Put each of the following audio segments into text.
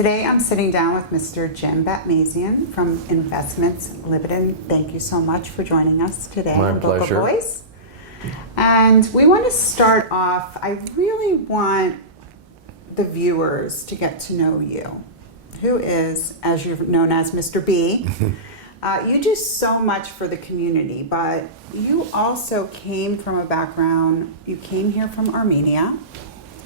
Today I'm sitting down with Mr. Jim Batmasian from Investments Limited. Thank you so much for joining us today My on Boca pleasure. Voice. And we want to start off, I really want the viewers to get to know you, who is, as you're known as, Mr. B. You do so much for the community, but you also came from a background, you came here from Armenia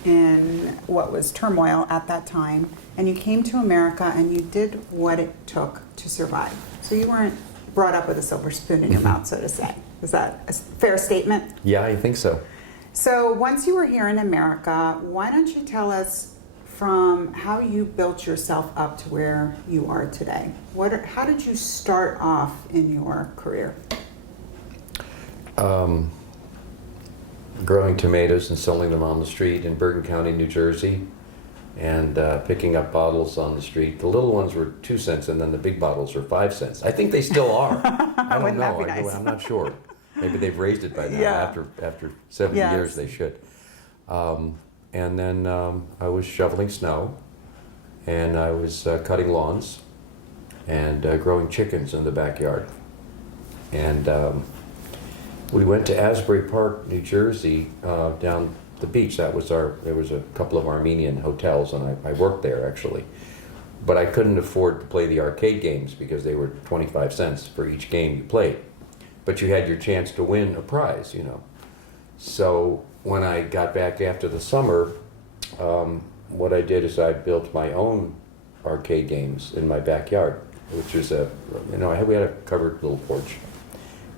in what was turmoil at that time, and you came to America and you did what it took to survive. So you weren't brought up with a silver spoon in your mouth, so to say. Is that a fair statement? Yeah, I think so. So once you were here in America, why don't you tell us from how you built yourself up to where you are today? How did you start off in your career? Growing tomatoes and selling them on the street in Bergen County, New Jersey, and picking up bottles on the street. The little ones were 2 cents, and then the big bottles were 5 cents. I think they still are. I don't Wouldn't know. that be nice? I'm not sure. Maybe they've raised it by now. Yeah. After 70 Yes. years, they should. And then I was shoveling snow, and I was cutting lawns, and growing chickens in the backyard. And we went to Asbury Park, New Jersey, down the beach. There was a couple of Armenian hotels, and I worked there actually. But I couldn't afford to play the arcade games because they were 25 cents for each game you played. But you had your chance to win a prize, you know. So when I got back after the summer, what I did is I built my own arcade games in my backyard, which is we had a covered little porch.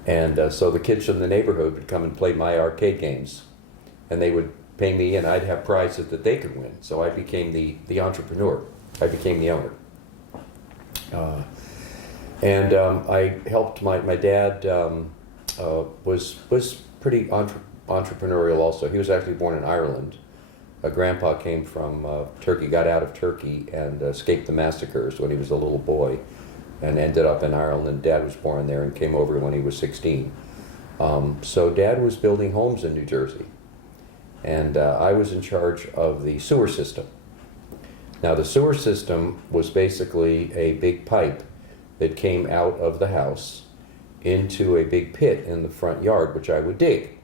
And so the kids from the neighborhood would come and play my arcade games, and they would pay me, and I'd have prizes that they could win. So I became the entrepreneur. I became the owner. I helped my dad was pretty entrepreneurial also. He was actually born in Ireland. Grandpa came from Turkey, got out of Turkey and escaped the massacres when he was a little boy, and ended up in Ireland. Dad was born there and came over when he was 16. So Dad was building homes in New Jersey, and I was in charge of the sewer system. Now the sewer system was basically a big pipe that came out of the house into a big pit in the front yard, which I would dig.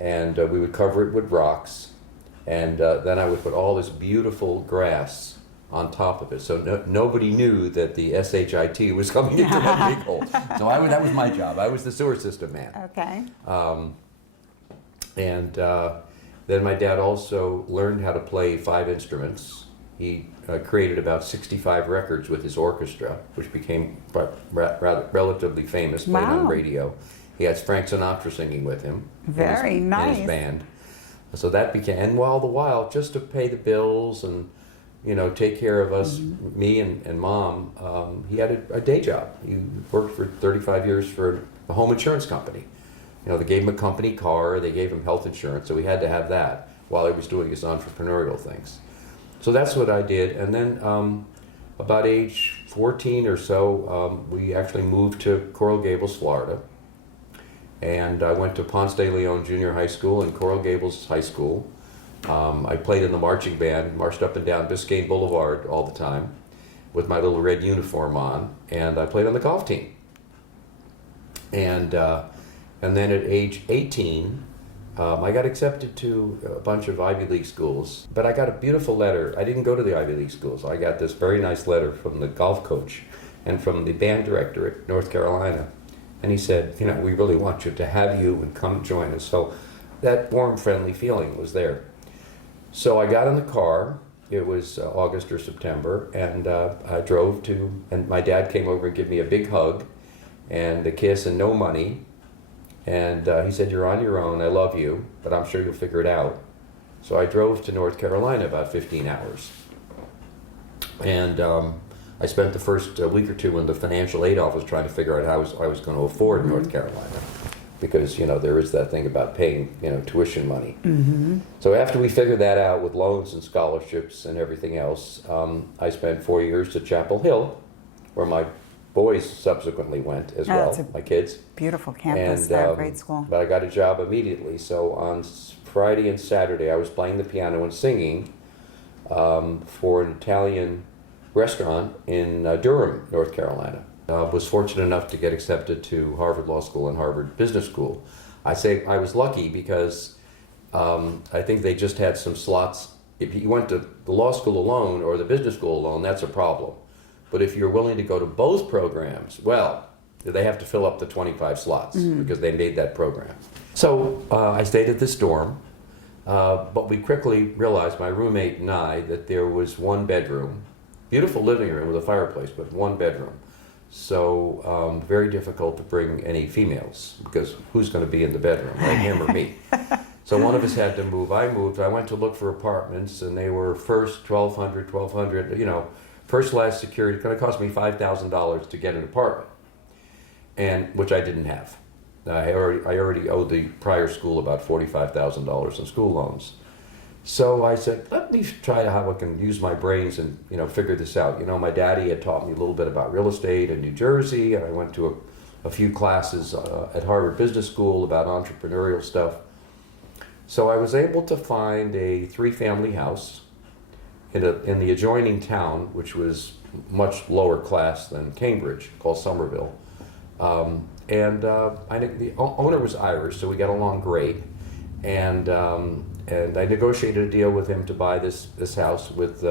And we would cover it with rocks, and then I would put all this beautiful grass on top of it, so nobody knew that the SHIT was coming into that big hole. So that was my job. I was the sewer system man. Okay. Then my dad also learned how to play 5 instruments. He created about 65 records with his orchestra, which became rather relatively famous, played on radio. He has Frank Sinatra singing with him. Very nice. In his band. So that became, and all the while, just to pay the bills and take care of us, me and Mom, he had a day job. He worked for 35 years for a home insurance company. They gave him a company car, they gave him health insurance, so he had to have that while he was doing his entrepreneurial things. So that's what I did. And then about age 14 or so, we actually moved to Coral Gables, Florida. And I went to Ponce de Leon Junior High School and Coral Gables High School. I played in the marching band, marched up and down Biscayne Boulevard all the time with my little red uniform on, and I played on the golf team. And then at age 18, I got accepted to a bunch of Ivy League schools, but I got a beautiful letter. I didn't go to the Ivy League schools. I got this very nice letter from the golf coach and from the band director at North Carolina. And he said, we really want you to have you and come join us. So that warm, friendly feeling was there. So I got in the car, it was August or September, and I drove and my dad came over and gave me a big hug and a kiss and no money. And he said, "You're on your own, I love you, but I'm sure you'll figure it out." So I drove to North Carolina about 15 hours. And I spent the first week or two in the financial aid office trying to figure out how I was going to afford North Carolina. Because, there is that thing about paying, tuition money. So after we figured that out with loans and scholarships and everything else, I spent 4 years at Chapel Hill, where my boys subsequently went as well, my kids. Beautiful campus there, great school. But I got a job immediately. So on Friday and Saturday, I was playing the piano and singing for an Italian restaurant in Durham, North Carolina. Was fortunate enough to get accepted to Harvard Law School and Harvard Business School. I say I was lucky because I think they just had some slots. If you went to the law school alone or the business school alone, that's a problem. But if you're willing to go to both programs, well, they have to fill up the 25 slots because they made that program. So I stayed at this dorm, but we quickly realized, my roommate and I, that there was one bedroom, beautiful living room with a fireplace, but one bedroom. So very difficult to bring any females because who's going to be in the bedroom, like him or me? So one of us had to move. I moved. I went to look for apartments, and they were first $1,200, you know, first class security. It's going to cost me $5,000 to get an apartment, and which I didn't have. I already owed the prior school about $45,000 in school loans. So I said, let me try how I can use my brains and, you know, figure this out. You know, my daddy had taught me a little bit about real estate in New Jersey, and I went to a few classes at Harvard Business School about entrepreneurial stuff. So I was able to find a 3-family house in the adjoining town, which was much lower class than Cambridge, called Somerville. The owner was Irish, so we got along great. And I negotiated a deal with him to buy this house with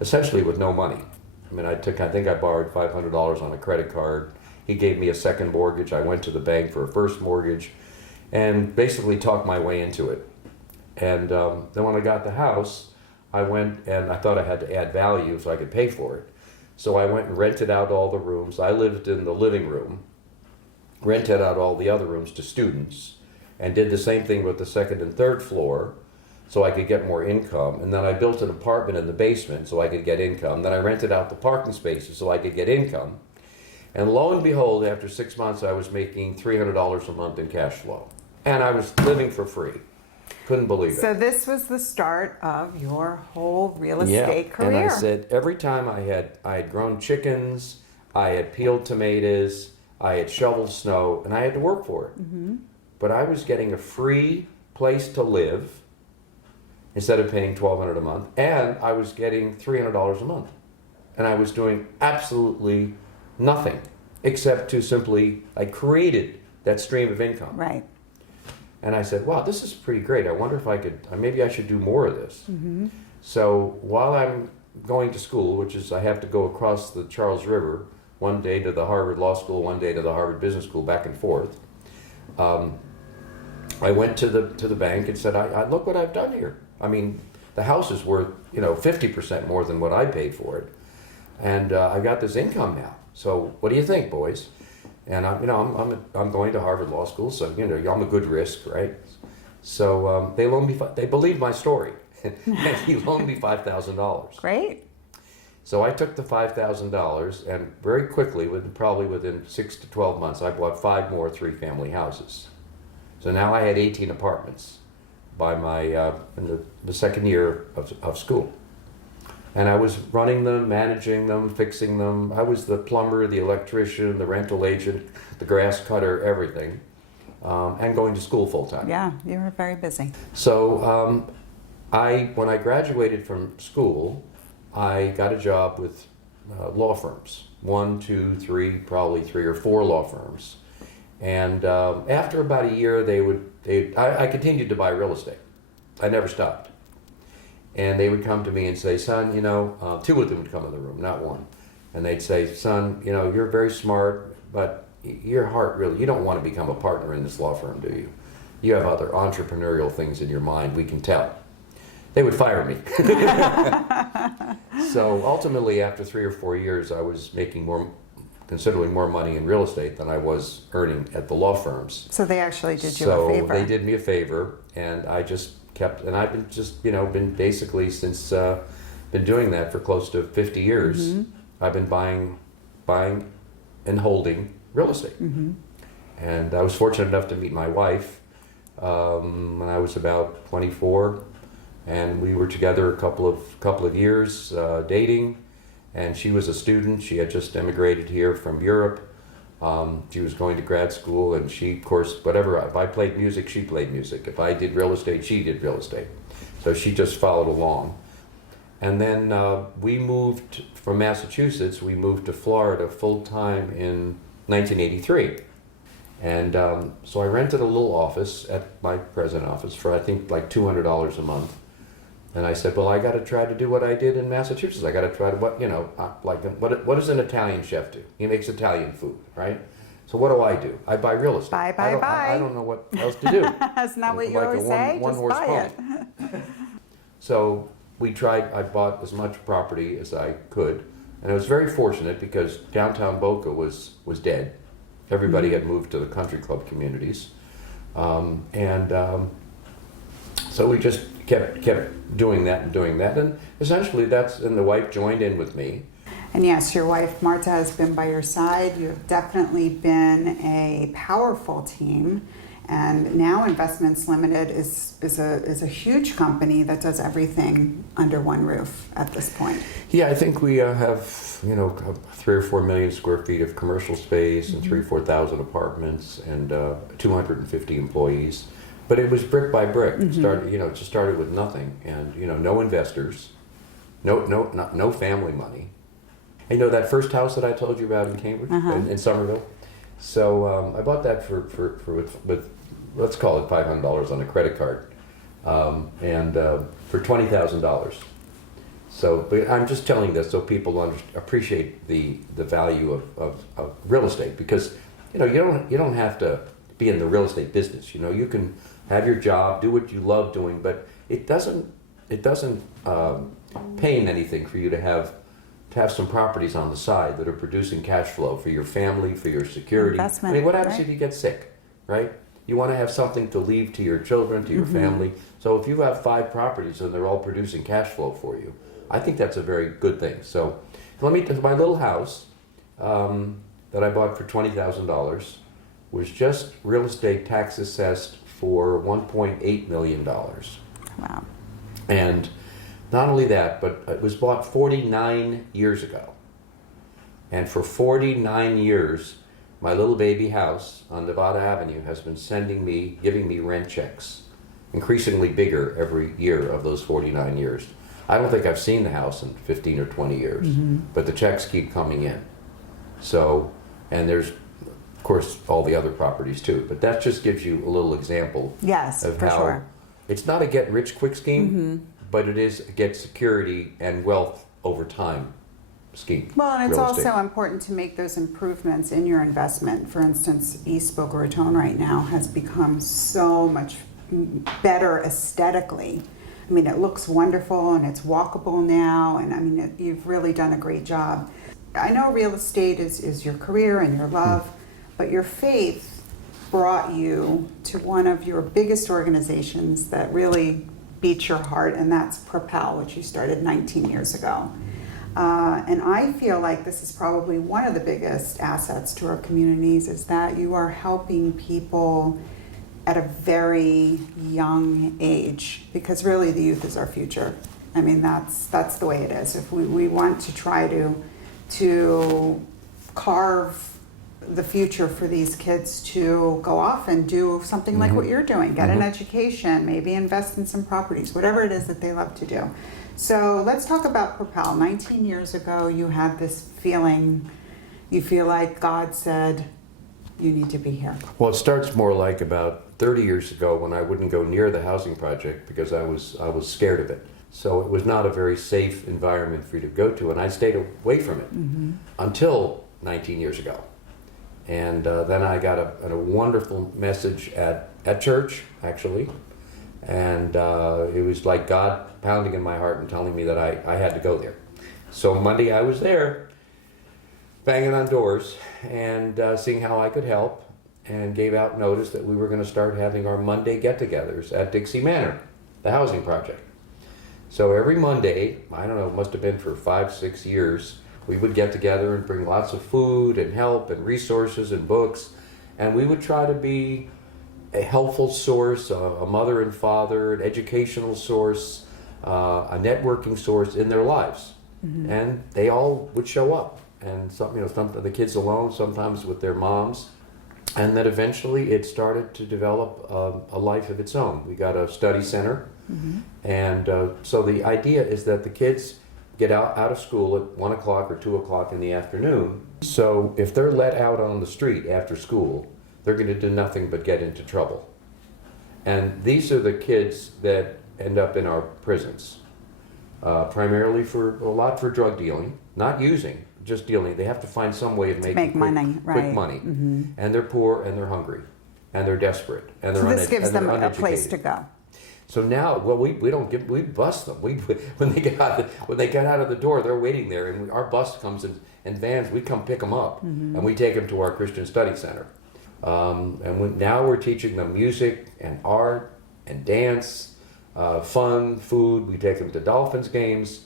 essentially with no money. I mean, I think I borrowed $500 on a credit card. He gave me a second mortgage. I went to the bank for a first mortgage, and basically talked my way into it. And then when I got the house, I went and I thought I had to add value so I could pay for it. So I went and rented out all the rooms. I lived in the living room, rented out all the other rooms to students, and did the same thing with the second and third floor so I could get more income. And then I built an apartment in the basement so I could get income. Then I rented out the parking spaces so I could get income. And lo and behold, after 6 months, I was making $300 a month in cash flow. And I was living for free. Couldn't believe it. So this was the start of your whole real estate career. And I said, every time I had grown chickens, I had peeled tomatoes, I had shoveled snow, and I had to work for it. Mm-hmm. But I was getting a free place to live instead of paying $1,200 a month, and I was getting $300 a month. And I was doing absolutely nothing except to simply, I created that stream of income. Right. And I said, wow, this is pretty great. I wonder if I could, maybe I should do more of this. Mm-hmm. So while I'm going to school, which is I have to go across the Charles River, one day to the Harvard Law School, one day to the Harvard Business School, back and forth, I went to the bank and said, I look what I've done here. I mean, the house is worth, 50% more than what I paid for it. And I got this income now. So what do you think, boys? And I'm going to Harvard Law School, so I'm a good risk, right? So they loaned me. They believed my story, and he loaned me $5,000. Great. So I took the $5,000, and very quickly, probably within 6 to 12 months, I bought 5 more 3-family houses. So now I had 18 apartments by my in the second year of school. And I was running them, managing them, fixing them. I was the plumber, the electrician, the rental agent, the grass cutter, everything, and going to school full time. Yeah, you were very busy. So when I graduated from school, I got a job with law firms, 1, 2, 3, probably 3 or 4 law firms. And after about a year, I continued to buy real estate. I never stopped. And they would come to me and say, son, 2 of them would come in the room, not one. And they'd say, son, you're very smart, but your heart really, you don't want to become a partner in this law firm, do you? You have other entrepreneurial things in your mind, we can tell. They would fire me. So ultimately, after 3 or 4 years, I was making considerably more money in real estate than I was earning at the law firms. So they actually did you a favor. So they did me a favor, and I just and I've been been basically since been doing that for close to 50 years. Mm-hmm. I've been buying and holding real estate. Mm-hmm. And I was fortunate enough to meet my wife when I was about 24, and we were together a couple of years dating. And she was a student. She had just emigrated here from Europe. She was going to grad school, and she, of course, if I played music, she played music. If I did real estate, she did real estate. So she just followed along. And then we moved from Massachusetts, we moved to Florida full-time in 1983. And so I rented a little office at my present office for I think like $200 a month. And I said, well, I got to try to do what I did in Massachusetts. I got to try to, what does an Italian chef do? He makes Italian food, right? So what do? I buy real estate. Buy. I don't know what else to do. Isn't that what you like always say? Just one-horse buy pony. it. So I bought as much property as I could. And I was very fortunate because downtown Boca was dead. Everybody had moved to the country club communities. So we just kept doing that. And essentially and the wife joined in with me. And yes, your wife Marta has been by your side. You've definitely been a powerful team. And now Investments Limited is a huge company that does everything under one roof at this point. Yeah, I think we have 3 or 4 million square feet of commercial space and 4,000 apartments and 250 employees. But it was brick by brick. It just started with nothing, and no investors, no family money. And that first house that I told you about in Cambridge, in Somerville. So I bought that with let's call it $500 on a credit card, and for $20,000. So, but I'm just telling this so people appreciate the value of real estate, because you don't have to be in the real estate business. You can have your job, do what you love doing, but it doesn't pain anything for you to have some properties on the side that are producing cash flow for your family, for your security. Investment, I mean, what happens right? if you get sick, right? You want to have something to leave to your children, to your family. So if you have 5 properties and they're all producing cash flow for you, I think that's a very good thing. So my little house that I bought for $20,000 was just real estate tax assessed for $1.8 million. Wow. And not only that, but it was bought 49 years ago. And for 49 years, my little baby house on Nevada Avenue has been giving me rent checks, increasingly bigger every year of those 49 years. I don't think I've seen the house in 15 or 20 years, but the checks keep coming in. So, and there's, of course, all the other properties too, but that just gives you a little example of for how sure. It's not a get-rich-quick scheme, but it is a get security and wealth over time scheme. Well, and it's real estate. also important to make those improvements in your investment. For instance, East Boca Raton right now has become so much better aesthetically. I mean, it looks wonderful and it's walkable now, and I mean, you've really done a great job. I know real estate is your career and your love, but your faith brought you to one of your biggest organizations that really beats your heart, and that's Propel, which you started 19 years ago. And I feel like this is probably one of the biggest assets to our communities, is that you are helping people at a very young age, because really the youth is our future. I mean, that's the way it is. If we want to try to carve the future for these kids to go off and do something like what you're doing, get an education, maybe invest in some properties, whatever it is that they love to do. So let's talk about Propel. 19 years ago, you had this feeling, you feel like God said, you need to be here. Well, it starts more like about 30 years ago when I wouldn't go near the housing project because I was scared of it. So it was not a very safe environment for you to go to, and I stayed away from it until 19 years ago. And then I got a wonderful message at church, actually, and it was like God pounding in my heart and telling me that I had to go there. So Monday I was there, banging on doors and seeing how I could help, and gave out notice that we were going to start having our Monday get-togethers at Dixie Manor, the housing project. So every Monday, I don't know, it must have been for 5-6 years, we would get together and bring lots of food and help and resources and books, and we would try to be a helpful source, a mother and father, an educational source, a networking source in their lives. And they all would show up, and some of the kids alone, sometimes with their moms. And then eventually it started to develop a life of its own. We got a study center. And so the idea is that the kids get out of school at 1 o'clock or 2 o'clock in the afternoon. So if they're let out on the street after school, they're going to do nothing but get into trouble. And these are the kids that end up in our prisons, primarily for drug dealing, not using, just dealing. They have to find some way of making quick money. And they're poor and they're hungry and they're desperate and they're So this gives them a uneducated. place to go. So now, well, we bus them. When they get out of the door, they're waiting there, and our bus comes in vans. We come pick them up, and we take them to our Christian Study Center. Now we're teaching them music and art and dance, fun, food. We take them to Dolphins games,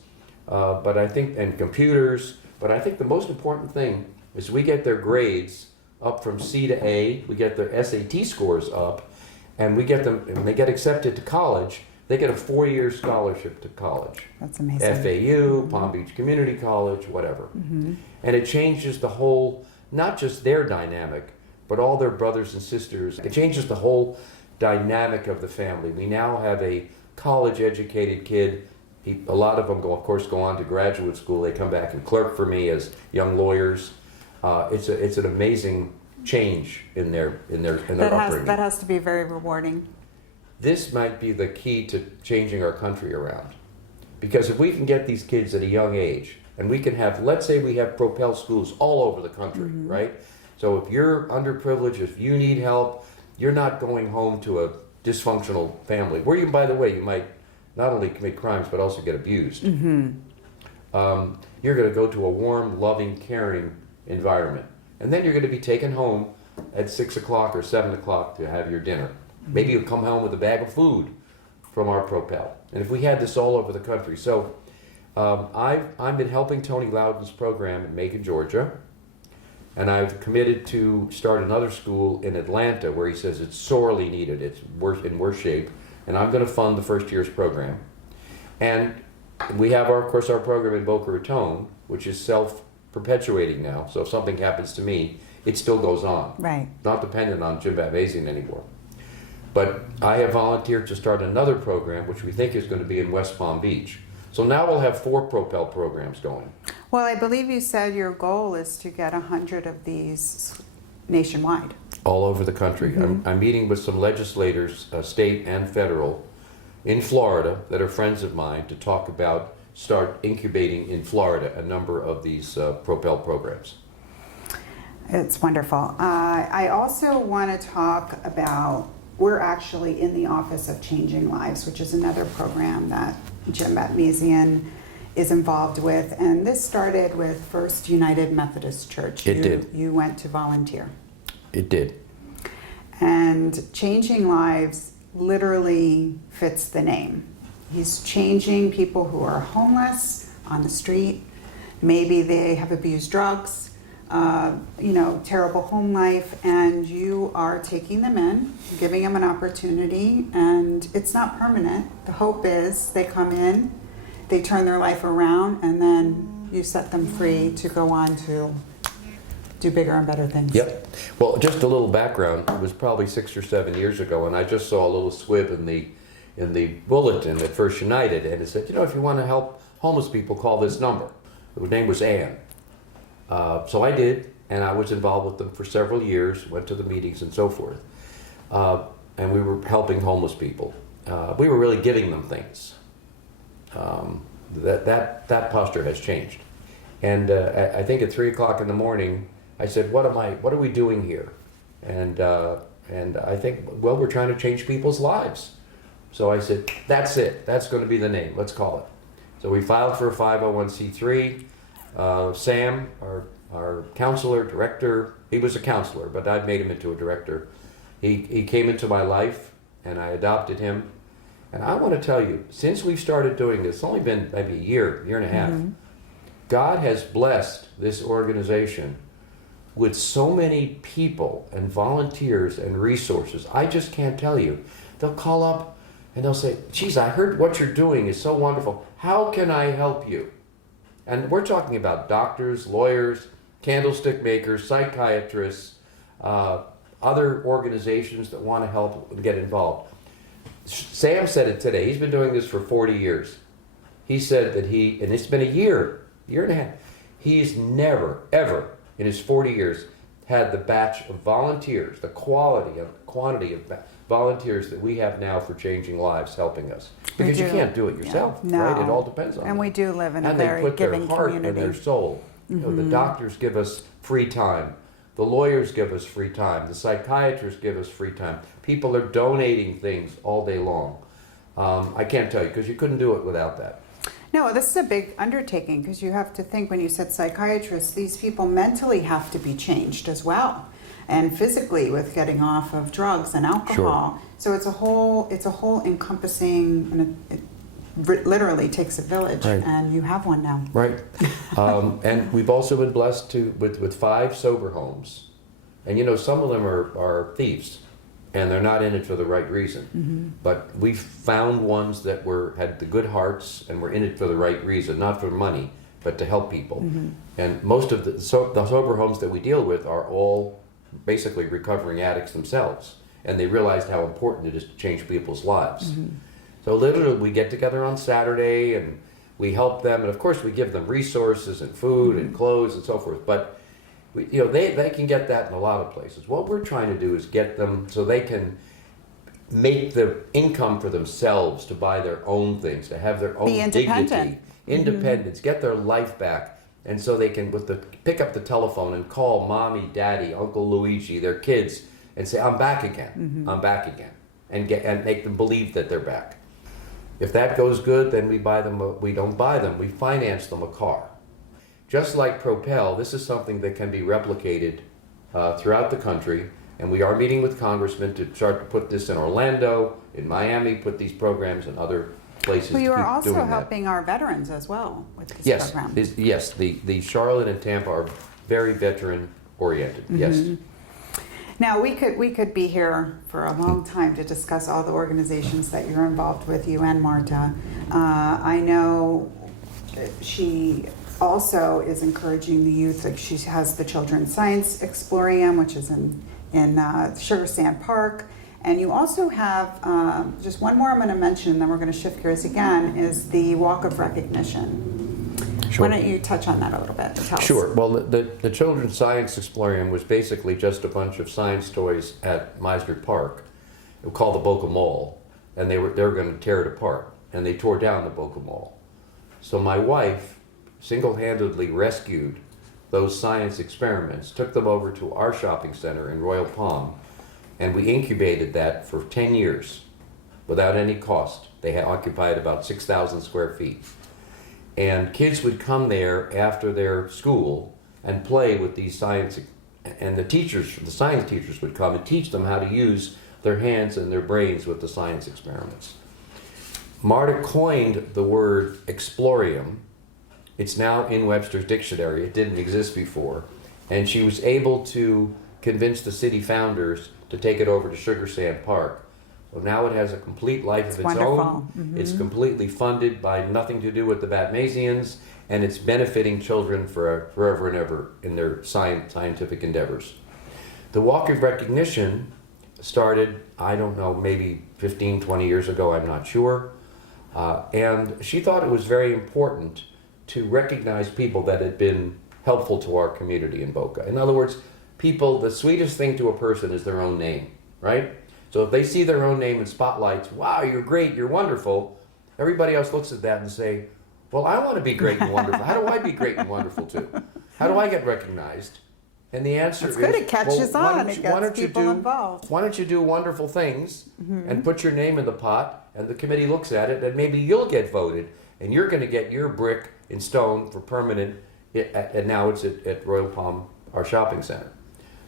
and computers. But I think the most important thing is we get their grades up from C to A. We get their SAT scores up. And we get them, when they get accepted to college, they get a 4-year scholarship to college. That's amazing. FAU, Palm Beach Community College, whatever. And it changes the whole, not just their dynamic, but all their brothers and sisters. It changes the whole dynamic of the family. We now have a college-educated kid. A lot of them, of course, go on to graduate school. They come back and clerk for me as young lawyers. It's an amazing change in their upbringing. That has to be very rewarding. This might be the key to changing our country around. Because if we can get these kids at a young age, and we can have, let's say we have Propel schools all over the country, right? So if you're underprivileged, if you need help, you're not going home to a dysfunctional family, where you, by the way, you might not only commit crimes, but also get abused. You're going to go to a warm, loving, caring environment. And then you're going to be taken home at 6 o'clock or 7 o'clock to have your dinner. Maybe you'll come home with a bag of food from our Propel. And if we had this all over the country. So I've been helping Tony Loudon's program in Macon, Georgia. And I've committed to start another school in Atlanta where he says it's sorely needed. It's in worse shape. And I'm going to fund the first year's program. And we have, of course, our program in Boca Raton, which is self-perpetuating now. So if something happens to me, it still goes on. Right. Not dependent on Jim Batmasian anymore. But I have volunteered to start another program, which we think is going to be in West Palm Beach. So now we'll have 4 Propel programs going. Well, I believe you said your goal is to get 100 of these nationwide. All over the country. I'm meeting with some legislators, state and federal, in Florida that are friends of mine to talk about start incubating in Florida a number of these Propel programs. It's wonderful. I also want to talk about, we're actually in the Office of Changing Lives, which is another program that Jim Batmasian is involved with. And this started with First United Methodist Church. It did. You went to volunteer. It did. And Changing Lives literally fits the name. He's changing people who are homeless on the street. Maybe they have abused drugs, terrible home life, and you are taking them in, giving them an opportunity, and it's not permanent. The hope is they come in, they turn their life around, and then you set them free to go on to do bigger and better things. Yep. Well, just a little background. It was probably 6 or 7 years ago, and I just saw a little squib in the bulletin at First United, and it said, if you want to help homeless people, call this number. Her name was Ann. So I did, and I was involved with them for several years, went to the meetings and so forth. And we were helping homeless people. We were really giving them things. That posture has changed. And I think at 3 o'clock in the morning, I said, what are we doing here? And I think, well, we're trying to change people's lives. So I said, that's it. That's going to be the name. Let's call it. So we filed for a 501c3. Sam, our counselor, director, he was a counselor, but I'd made him into a director. He came into my life, and I adopted him. And I want to tell you, since we've started doing this, it's only been maybe a year and a half, God has blessed this organization with so many people and volunteers and resources. I just can't tell you. They'll call up and they'll say, geez, I heard what you're doing is so wonderful. How can I help you? And we're talking about doctors, lawyers, candlestick makers, psychiatrists, other organizations that want to help get involved. Sam said it today. He's been doing this for 40 years. He said that and it's been a year and a half. He's never, ever in his 40 years had the batch of volunteers, the quantity of volunteers that we have now for changing lives helping us. Because you can't do it yourself, No. right? It all depends on And them. we do live in a And very they put their giving heart community. and their soul. You know, the doctors give us free time. The lawyers give us free time. The psychiatrists give us free time. People are donating things all day long. I can't tell you, because you couldn't do it without that. No, this is a big undertaking because you have to think when you said psychiatrists, these people mentally have to be changed as well, and physically with getting off of drugs and alcohol. So it's a whole encompassing, and it literally takes a village, Right. and you have one now. Right. And we've also been blessed with 5 sober homes. And you know, some of them are thieves, and they're not in it for the right reason. But we've found ones that had the good hearts and were in it for the right reason, not for money, but to help people. And most of the sober homes that we deal with are all basically recovering addicts themselves, and they realized how important it is to change people's lives. So literally, we get together on Saturday and we help them, and of course we give them resources and food and clothes and so forth. But they can get that in a lot of places. What we're trying to do is get them so they can make the income for themselves to buy their own things, to have their own Be independent. dignity, independence, get their life back, and so they can pick up the telephone and call mommy, daddy, Uncle Luigi, their kids, and say, "I'm back again. I'm back again," and make them believe that they're back. If that goes good, then we buy them. We don't buy them. We finance them a car. Just like Propel, this is something that can be replicated throughout the country, and we are meeting with congressmen to start to put this in Orlando, in Miami, put these programs in other places. Well, you to are keep also doing helping our veterans as well with this Yes, program. yes. The Charlotte and Tampa are very veteran oriented. Yes. Now, we could be here for a long time to discuss all the organizations that you're involved with, you and Marta. I know she also is encouraging the youth. Like, she has the Children's Science Explorium, which is in Sugar Sand Park. And you also have, just one more I'm going to mention, and then we're going to shift gears again, is the Walk of Recognition. Sure. Why don't you touch on that a little bit? Tell us. Sure. Well, the Children's Science Explorium was basically just a bunch of science toys at Meisner Park, called the Boca Mall, and they were going to tear it apart, and they tore down the Boca Mall. So my wife single-handedly rescued those science experiments, took them over to our shopping center in Royal Palm, and we incubated that for 10 years without any cost. They had occupied about 6,000 square feet. And kids would come there after their school and play with these science, and the science teachers would come and teach them how to use their hands and their brains with the science experiments. Marta coined the word explorium. It's now in Webster's dictionary. It didn't exist before. And she was able to convince the city founders to take it over to Sugar Sand Park. So now it has a complete life of its wonderful. own. It's completely funded by nothing to do with the Batmasians, and it's benefiting children forever and ever in their scientific endeavors. The Walk of Recognition started, I don't know, maybe 15, 20 years ago, I'm not sure. And she thought it was very important to recognize people that had been helpful to our community in Boca. In other words, people, the sweetest thing to a person is their own name, right? So if they see their own name in spotlights, wow, you're great, you're wonderful, everybody else looks at that and say, well, I want to be great and wonderful. How do I be great and wonderful too? How do I get recognized? And the answer is, It's good, it catches well, on, it gets people involved. Why don't you do wonderful things and put your name in the pot, and the committee looks at it, and maybe you'll get voted, and you're going to get your brick in stone for permanent, and now it's at Royal Palm, our shopping center.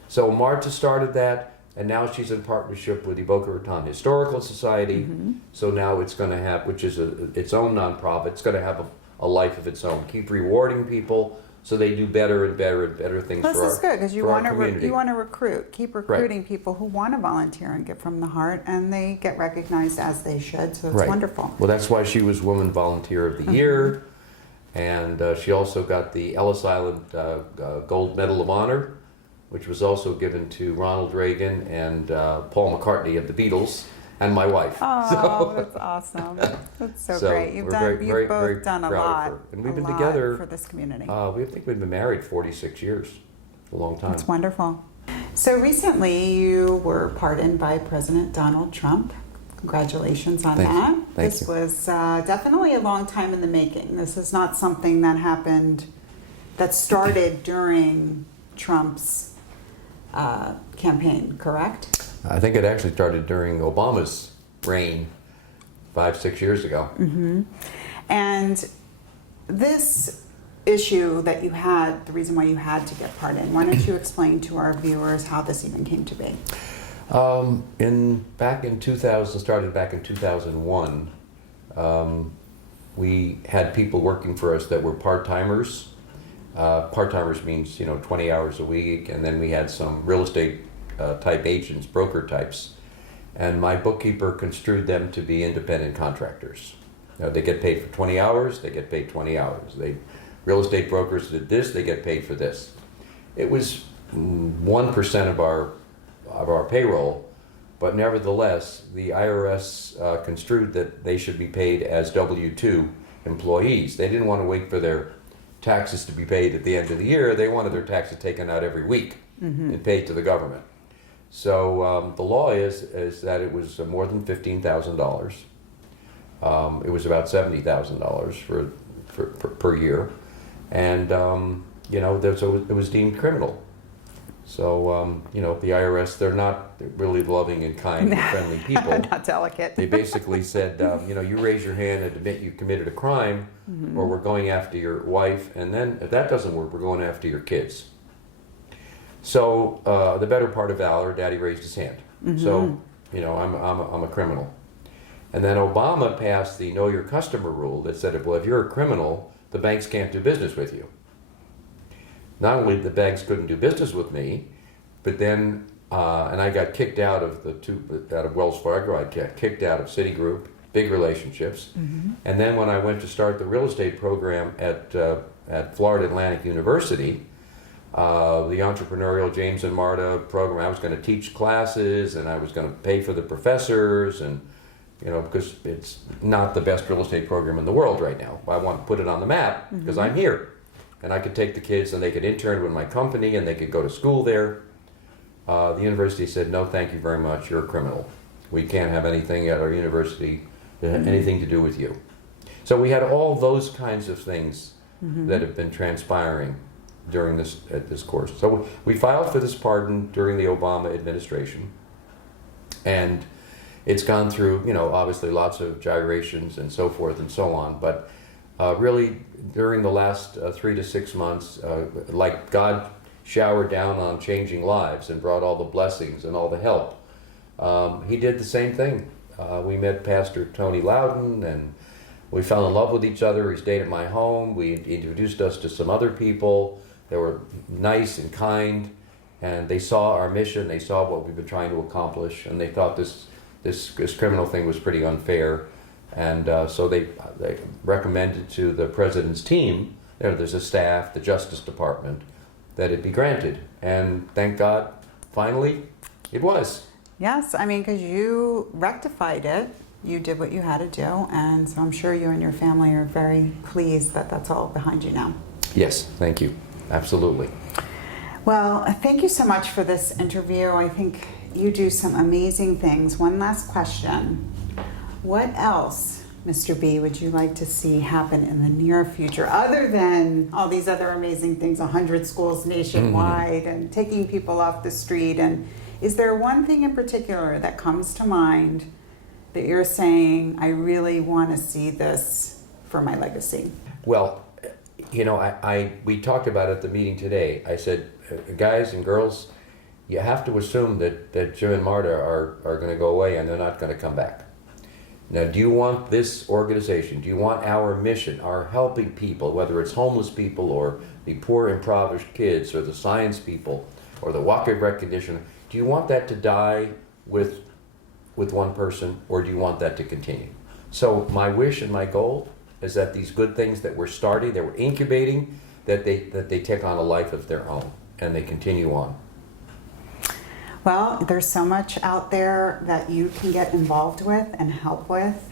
So Marta started that, and now she's in partnership with the Boca Raton Historical Society. So now it's going to have, which is its own nonprofit, it's going to have a life of its own. Keep rewarding people so they do better and better and better things Plus, for our it's good because you for our want to community. you want to recruit, keep recruiting people who want to volunteer and give from the heart, and they get recognized as they should. So it's wonderful. Well, that's why she was Woman Volunteer of the Year, and she also got the Ellis Island Gold Medal of Honor which was also given to Ronald Reagan and Paul McCartney of the Beatles, and my wife. Oh, that's awesome. That's so great. You've both done a lot. And we've been together for this community. We think we've been married 46 years, a long time. That's wonderful. So recently you were pardoned by President Donald Trump. Congratulations on that. This was definitely a long time in the making. This is not something that happened, that started during Trump's campaign, correct? I think it actually started during Obama's reign 5-6 years ago. Mm-hmm. And this issue that you had, the reason why you had to get pardoned, why don't you explain to our viewers how this even came to be? Back in 2000, started back in 2001, we had people working for us that were part-timers. Part-timers means, 20 hours a week, and then we had some real estate type agents, broker types, and my bookkeeper construed them to be independent contractors. They get paid for 20 hours, they get paid 20 hours. Real estate brokers did this, they get paid for this. It was 1% of our payroll, but nevertheless, the IRS construed that they should be paid as W-2 employees. They didn't want to wait for their taxes to be paid at the end of the year. They wanted their taxes taken out every week and paid to the government. So the law is that it was more than $15,000. It was about $70,000 per year, and so it was deemed criminal. So the IRS, they're not really loving and kind and friendly people. Not delicate. They basically said, you raise your hand and admit you committed a crime, or we're going after your wife, and then if that doesn't work, we're going after your kids. So the better part of valor, Daddy raised his hand. So I'm a criminal. And then Obama passed the Know Your Customer rule that said, well, if you're a criminal, the banks can't do business with you. Not only the banks couldn't do business with me, but then, and I got kicked out of out of Wells Fargo, I got kicked out of Citigroup, big relationships. And then when I went to start the real estate program at Florida Atlantic University, the entrepreneurial James and Marta program, I was going to teach classes and I was going to pay for the professors, and because it's not the best real estate program in the world right now. I want to put it on the map because I'm here. And I could take the kids and they could intern with my company and they could go to school there. The university said, no, thank you very much, you're a criminal. We can't have anything at our university that had anything to do with you. So we had all those kinds of things that have been transpiring during this course. So we filed for this pardon during the Obama administration. And it's gone through, obviously lots of gyrations and so forth and so on. But really, during the last 3 to 6 months, like God showered down on changing lives and brought all the blessings and all the help, he did the same thing. We met Pastor Tony Loudon, and we fell in love with each other. He stayed at my home. He introduced us to some other people. They were nice and kind, and they saw our mission. They saw what we've been trying to accomplish, and they thought this criminal thing was pretty unfair. And so they recommended to the president's team, there's a staff, the Justice Department, that it be granted. And thank God, finally, it was. Yes, because you rectified it. You did what you had to do. And so I'm sure you and your family are very pleased that that's all behind you now. Yes, thank you. Absolutely. Well, thank you so much for this interview. I think you do some amazing things. One last question. What else, Mr. B, would you like to see happen in the near future, other than all these other amazing things, 100 schools nationwide and taking people off the street? And is there one thing in particular that comes to mind that you're saying, I really want to see this for my legacy? Well, we talked about it at the meeting today. I said, guys and girls, you have to assume that Jim and Marta are going to go away and they're not going to come back. Now, do you want this organization, do you want our mission, our helping people, whether it's homeless people or the poor impoverished kids or the science people or the walk of recognition, do you want that to die with one person, or do you want that to continue? So my wish and my goal is that these good things that we're starting, that we're incubating, that they take on a life of their own and they continue on. Well, there's so much out there that you can get involved with and help with.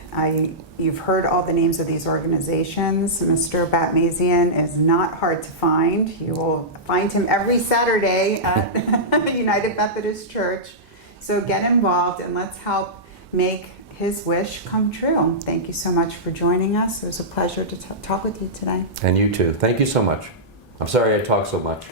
You've heard all the names of these organizations. Mr. Batmasian is not hard to find. You will find him every Saturday at United Methodist Church. So get involved and let's help make his wish come true. Thank you so much for joining us. It was a pleasure to talk with you today. And you too. Thank you so much. I'm sorry I talk so much.